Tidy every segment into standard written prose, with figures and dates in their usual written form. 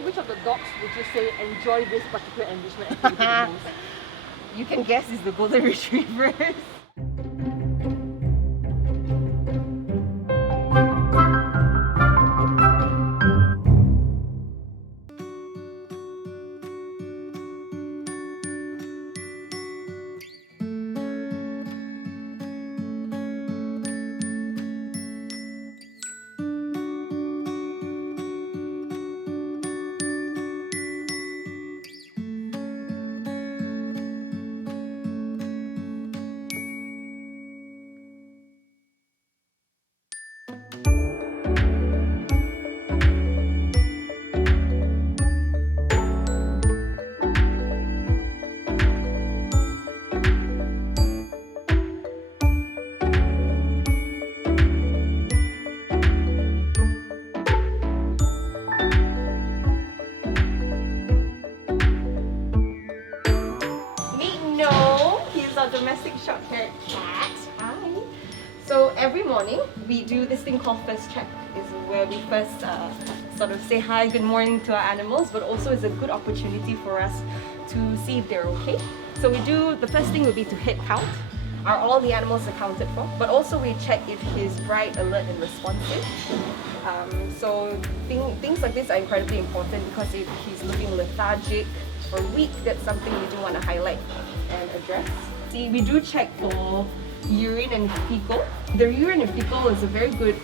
So which of the dogs would you say enjoy this particular enrichment activity the most? You can guess it's the golden retrievers. Domestic short-haired cat. Hi. So every morning we do this thing called first check. Is where we first sort of say hi, good morning to our animals, but also is a good opportunity for us to see if they're okay. So we do, the first thing would be to head count. Are all the animals accounted for? But also we check if he's bright, alert and responsive. So things like this are incredibly important because if he's looking lethargic or weak, that's something we do want to highlight and address. See, we do check for urine and fecal. The urine and fecal is a very good,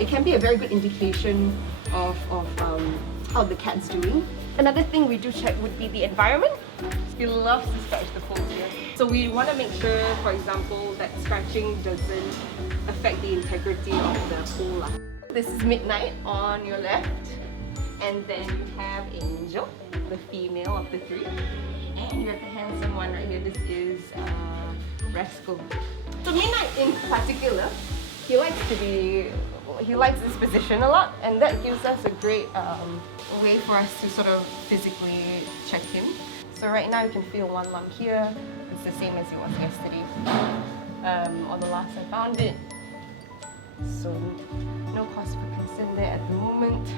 it can be a very good indication of how the cat's doing. Another thing we do check would be the environment. He loves to scratch the folds here. So we want to make sure, for example, that scratching doesn't affect the integrity of the hole. This is Midnight on your left. And then you have Angel, the female of the three. And you have the handsome one right here. This is Rascal. So Midnight in particular, he likes this position a lot, and that gives us a great way for us to sort of physically check him. So right now you can feel one lump here. It's the same as it was yesterday, or the last I found it. So no cause for concern there at the moment.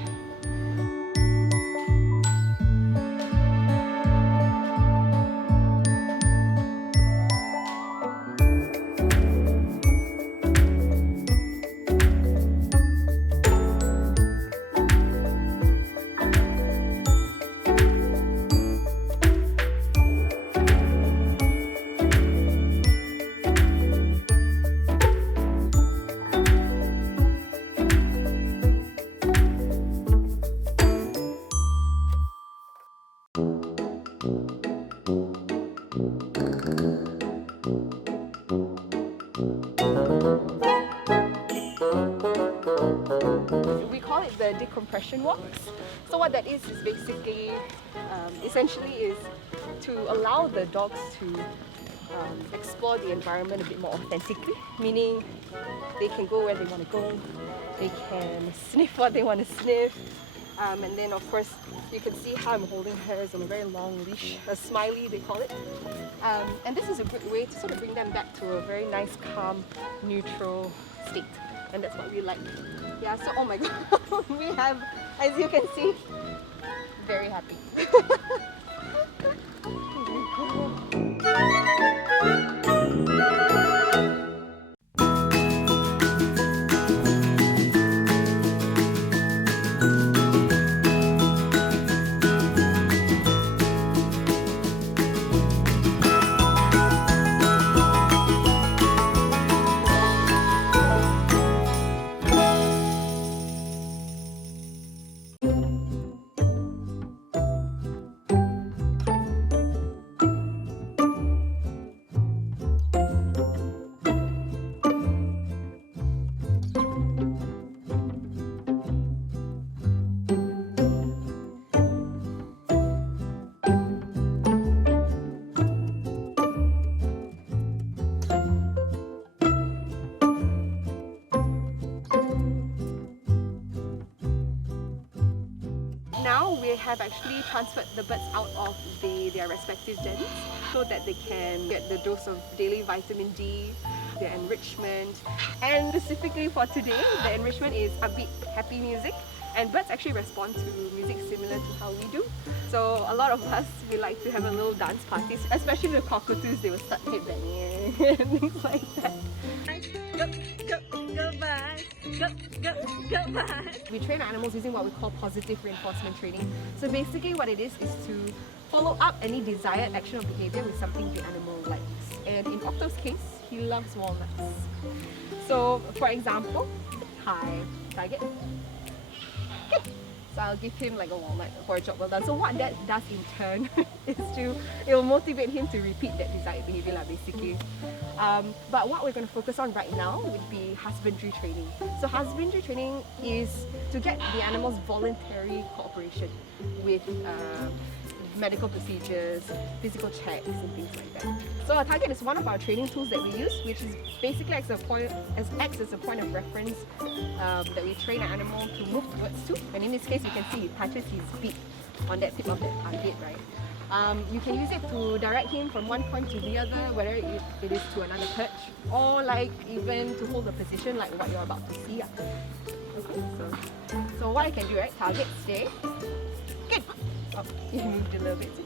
We call it the decompression walks. So what that is basically, essentially is to allow the dogs to explore the environment a bit more authentically, meaning they can go where they want to go, they can sniff what they want to sniff, and then of course you can see how I'm holding hers on a very long leash, a smiley they call it, and this is a good way to sort of bring them back to a very nice, calm, neutral state, and that's what we like. Yeah, so oh my god, we have, as you can see, very happy. Now we have actually transferred the birds out of their respective dens so that they can get the dose of daily vitamin D, their enrichment. And specifically for today, the enrichment is upbeat, happy music, and birds actually respond to music similar to how how we do. So a lot of us, we like to have a little dance parties, especially with cockatoos. They will start headbanging and things like that. We train animals using what we call positive reinforcement training. So basically what it is to follow up any desired action or behavior with something the animal likes. And in Octo's case, he loves walnuts. So for example, hi, target. Good. So I'll give him like a walnut for a job well done. So what that does in turn is it will motivate him to repeat that desired behavior basically. But what we're going to focus on right now would be husbandry training. So husbandry training is to get the animal's voluntary cooperation with medical procedures, physical checks and things like that. So our target is one of our training tools that we use, which is basically acts as a point of reference that we train an animal to move towards to. And in this case, you can see he touches his beak on that tip of that target, right? You can use it to direct him from one point to the other, whether it is to another perch or like even to hold a position like what you're about to see. Okay, so what I can do, right? Target, stay. Good. Oh, he moved a little bit too.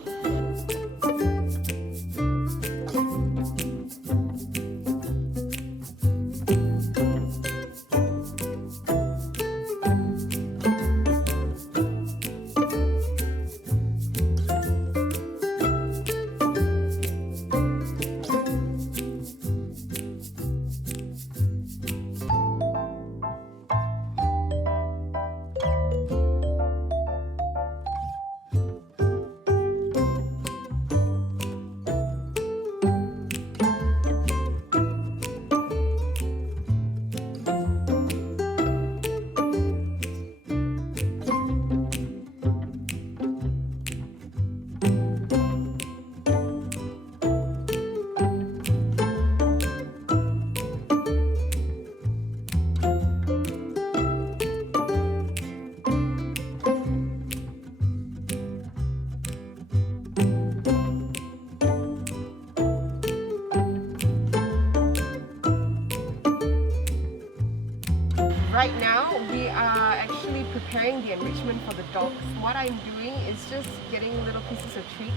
Right now, we are actually preparing the enrichment for the dogs. What I'm doing is just getting little pieces of treats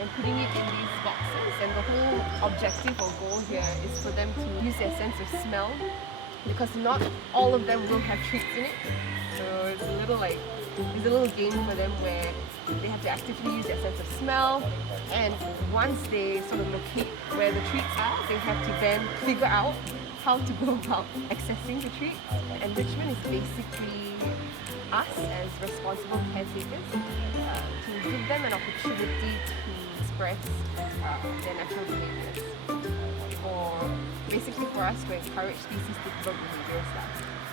and putting it in these boxes. And the whole objective or goal here is for them to use their sense of smell, because not all of them will have treats in it. So it's a little game for them where they have to actively use their sense of smell, and once they sort of locate where the treats are, they have to then figure out how to go about accessing the treats. Enrichment is basically us as responsible caretakers to give them an opportunity to express their natural behaviors, or basically for us to encourage species-typical behaviors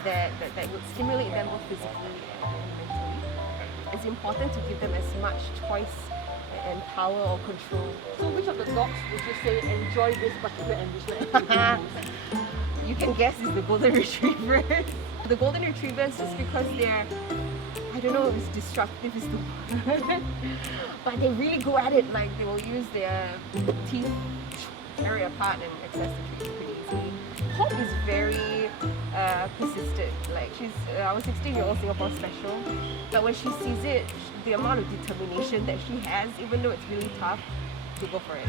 that would stimulate them both physically and mentally. It's important to give them as much choice and power or control. So which of the dogs would you say enjoy this particular enrichment activity? You can guess it's the golden retriever. The golden retrievers, just because they're, I don't know if destructive is the word, but they really go at it. Like they will use their teeth, tear it apart and access the trees pretty easily. Hope is very persistent. Like she's our 16-year-old Singapore special, but when she sees it, the amount of determination that she has, even though it's really tough, to go for it.